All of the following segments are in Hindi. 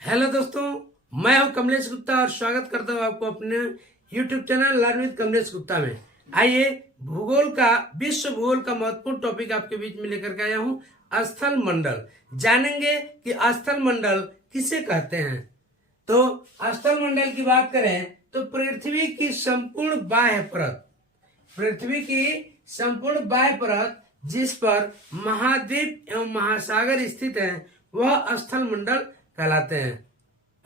हेलो दोस्तों, मैं हूं कमलेश गुप्ता और स्वागत करता हूं आपको अपने YouTube channel learn with Kamlesh Gupta में। आइए विश्व भूगोल का महत्वपूर्ण टॉपिक आपके बीच में लेकर के आया हूं। स्थल मंडल जानेंगे कि स्थल मंडल किसे कहते हैं। तो स्थल मंडल की बात करें तो पृथ्वी की संपूर्ण बाह्य परत जिस पर महाद्वीप एवं महासागर स्थित है वह स्थल मंडल कहलाते हैं।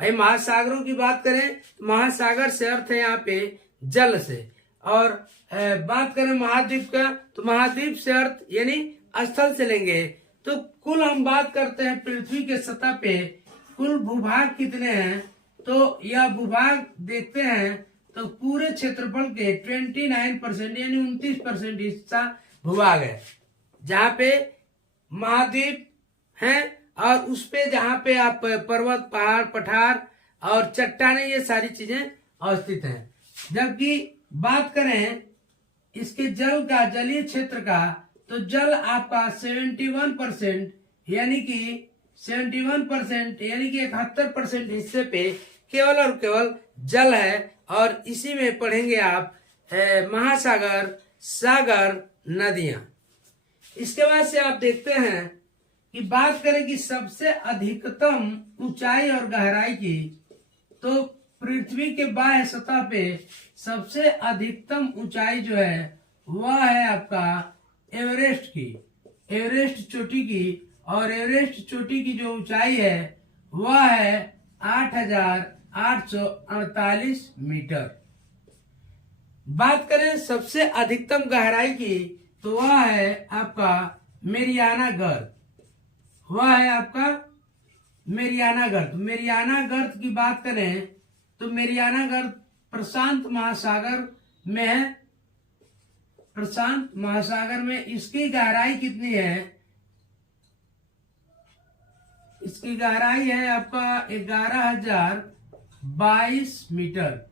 भाई महासागरों की बात करें तो महासागर से अर्थ है यहाँ पे जल से, और बात करें महाद्वीप का तो महाद्वीप से अर्थ यानी स्थल से लेंगे तो कुल हम बात करते हैं पृथ्वी के सतह पे कुल भूभाग कितने हैं। तो यह भूभाग देखते हैं तो पूरे क्षेत्रफल के 29% यानी 29% हिस्सा भूभाग है, जहाँ पे महाद्वीप है और उस पे जहाँ पे आप पर्वत पहाड़ पठार और चट्टाने ये सारी चीजें अवस्थित हैं। जबकि बात करें इसके जलीय क्षेत्र का तो जल आपका 71% यानी कि 71% हिस्से पे केवल और केवल जल है। और इसी में पढ़ेंगे आप महासागर, सागर, नदियां। इसके बाद से आप देखते हैं कि बात करें कि सबसे अधिकतम ऊंचाई और गहराई की, तो पृथ्वी के बाह्य सतह पे सबसे अधिकतम ऊंचाई जो है वह है आपका एवरेस्ट चोटी की। और एवरेस्ट चोटी की जो ऊंचाई है वह है 8,848 मीटर। बात करें सबसे अधिकतम गहराई की तो वह है आपका मेरियाना गर्त की बात करें तो मेरियाना गर्त प्रशांत महासागर में है। प्रशांत महासागर में इसकी गहराई कितनी है? इसकी गहराई है आपका 11,022 मीटर।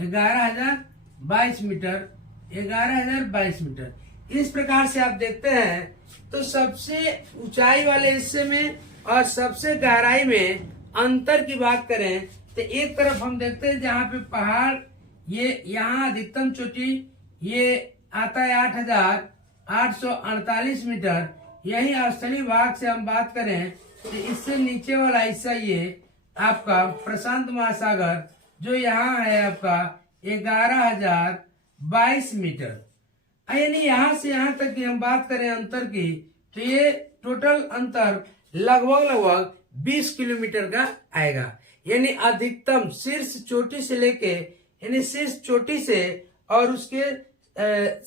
11,022 मीटर। इस प्रकार से आप देखते हैं तो सबसे ऊंचाई वाले हिस्से में और सबसे गहराई में अंतर की बात करें तो एक तरफ हम देखते हैं जहाँ पे पहाड़, ये यहाँ अधिकतम चोटी ये आता है 8,848 मीटर। यही स्थलीय भाग से हम बात करें तो इससे नीचे वाला हिस्सा ये आपका प्रशांत महासागर जो यहाँ है आपका 11,022 मीटर। यानी यहाँ से यहाँ तक की हम बात करें अंतर की तो ये टोटल अंतर लगभग 20 किलोमीटर का आएगा। यानी अधिकतम शीर्ष चोटी से लेके यानी शीर्ष चोटी से और उसके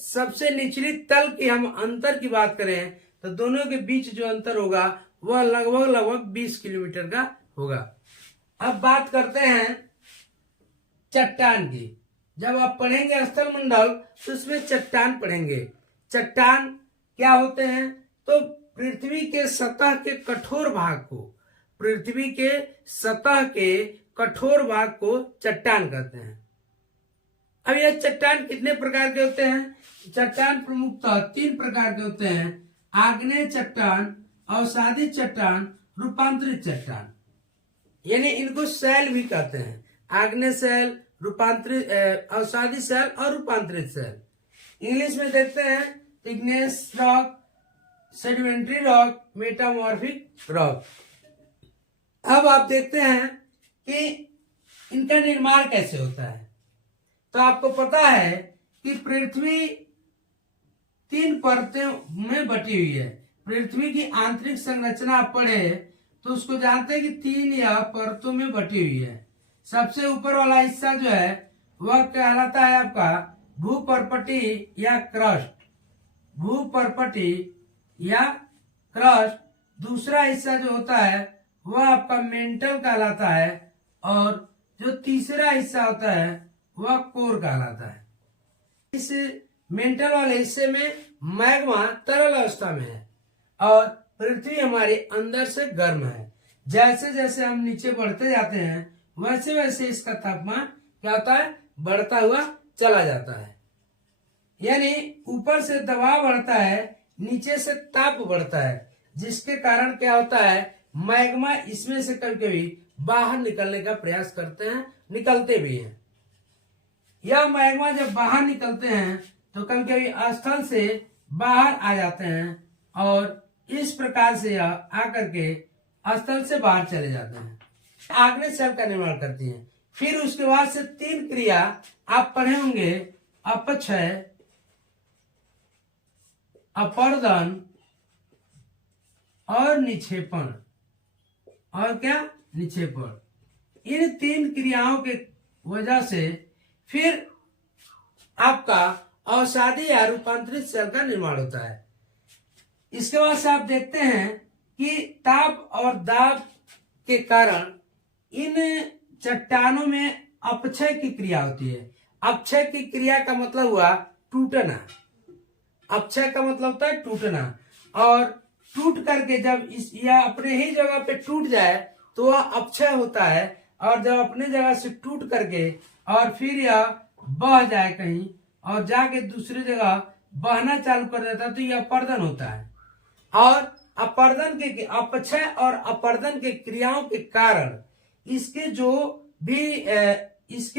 सबसे निचली तल की हम अंतर की बात करें तो दोनों के बीच जो अंतर होगा वह लगभग 20 किलोमीटर का होगा। अब बात करते हैं चट्टान की। जब आप पढ़ेंगे स्थल मंडल तो उसमें चट्टान पढ़ेंगे। चट्टान क्या होते हैं? तो पृथ्वी के सतह के कठोर भाग को चट्टान कहते हैं। अब यह चट्टान कितने प्रकार के होते हैं? चट्टान प्रमुखतः 3 प्रकार के होते हैं: आग्नेय चट्टान, अवसादी चट्टान, रूपांतरित चट्टान। यानी इनको शैल भी कहते हैं। आग्नेय शैल, अवसादी शैल और रूपांतरित शैल। इंग्लिश में देखते हैं igneous rock, sedimentary rock, metamorphic rock. अब आप देखते हैं कि इनका निर्माण कैसे होता है। तो आपको पता है कि पृथ्वी 3 परतों में बटी हुई है। पृथ्वी की आंतरिक संरचना आप पढ़े तो उसको जानते हैं कि 3 या परतों में बटी हुई है। सबसे ऊपर वाला हिस्सा जो है वह कहलाता है आपका भूपर्पटी या क्रस्ट। दूसरा हिस्सा जो होता है वह आपका मेंटल कहलाता है और जो तीसरा हिस्सा होता है वह कोर कहलाता है। इस मेंटल वाले हिस्से में मैग्मा तरल अवस्था में है और पृथ्वी हमारे अंदर से गर्म है। जैसे जैसे हम नीचे बढ़ते जाते हैं वैसे वैसे इसका तापमान क्या होता है? बढ़ता हुआ चला जाता है। यानी ऊपर से दबाव बढ़ता है, नीचे से ताप बढ़ता है, जिसके कारण क्या होता है? मैग्मा इसमें से कभी कभी बाहर निकलने का प्रयास करते हैं, निकलते भी हैं। यह मैग्मा जब बाहर निकलते हैं तो कभी कभी स्थल से बाहर आ जाते हैं और इस प्रकार से यह आकर के स्थल से बाहर चले जाते हैं, आग्नेय शैल का निर्माण करती हैं। फिर उसके बाद से 3 क्रिया आप पढ़े होंगे, अपक्षय, अपर्दन और निक्षेपण। और क्या? निक्षेपण। इन 3 क्रियाओं के वजह से फिर आपका अवसादी या रूपांतरित सेल का निर्माण होता है। इसके बाद से आप देखते हैं कि ताप और दाब के कारण इन चट्टानों में अपक्षय की क्रिया होती है। अपक्षय की क्रिया का मतलब हुआ टूटना। अपक्षय का मतलब होता है टूटना, और टूट करके जब यह अपने ही जगह पे टूट जाए तो वह अपक्षय होता है, और जब अपने जगह से टूट करके और फिर यह बह जाए कहीं और जाके दूसरी जगह बहना चालू कर देता है तो यह अपर्दन होता है। और अपर्दन के अपक्षय और अपर्दन के क्रियाओं के कारण इसके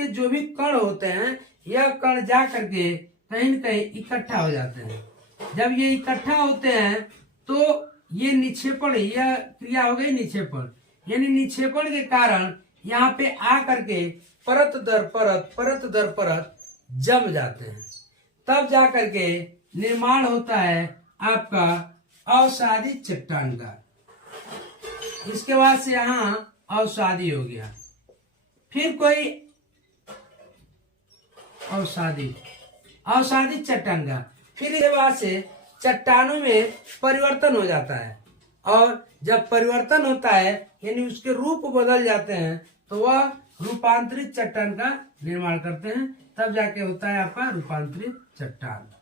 जो भी कण होते हैं, यह कण जा करके कहीं न कहीं इकट्ठा हो जाते हैं। जब ये इकट्ठा होते हैं तो ये निक्षेपण, यह क्रिया हो गई निक्षेपण, यानी निक्षेपण के कारण यहाँ पे आ करके परत दर परत जम जाते हैं। तब जा करके निर्माण होता है आपका अवसादी चट्टान का। इसके बाद से यहाँ अवसादी हो गया। फिर कोई अवसादी चट्टान का, फिर इसके बाद से चट्टानों में परिवर्तन हो जाता है, और जब परिवर्तन होता है यानी उसके रूप बदल जाते हैं तो वह रूपांतरित चट्टान का निर्माण करते हैं। तब जाके होता है आपका रूपांतरित चट्टान।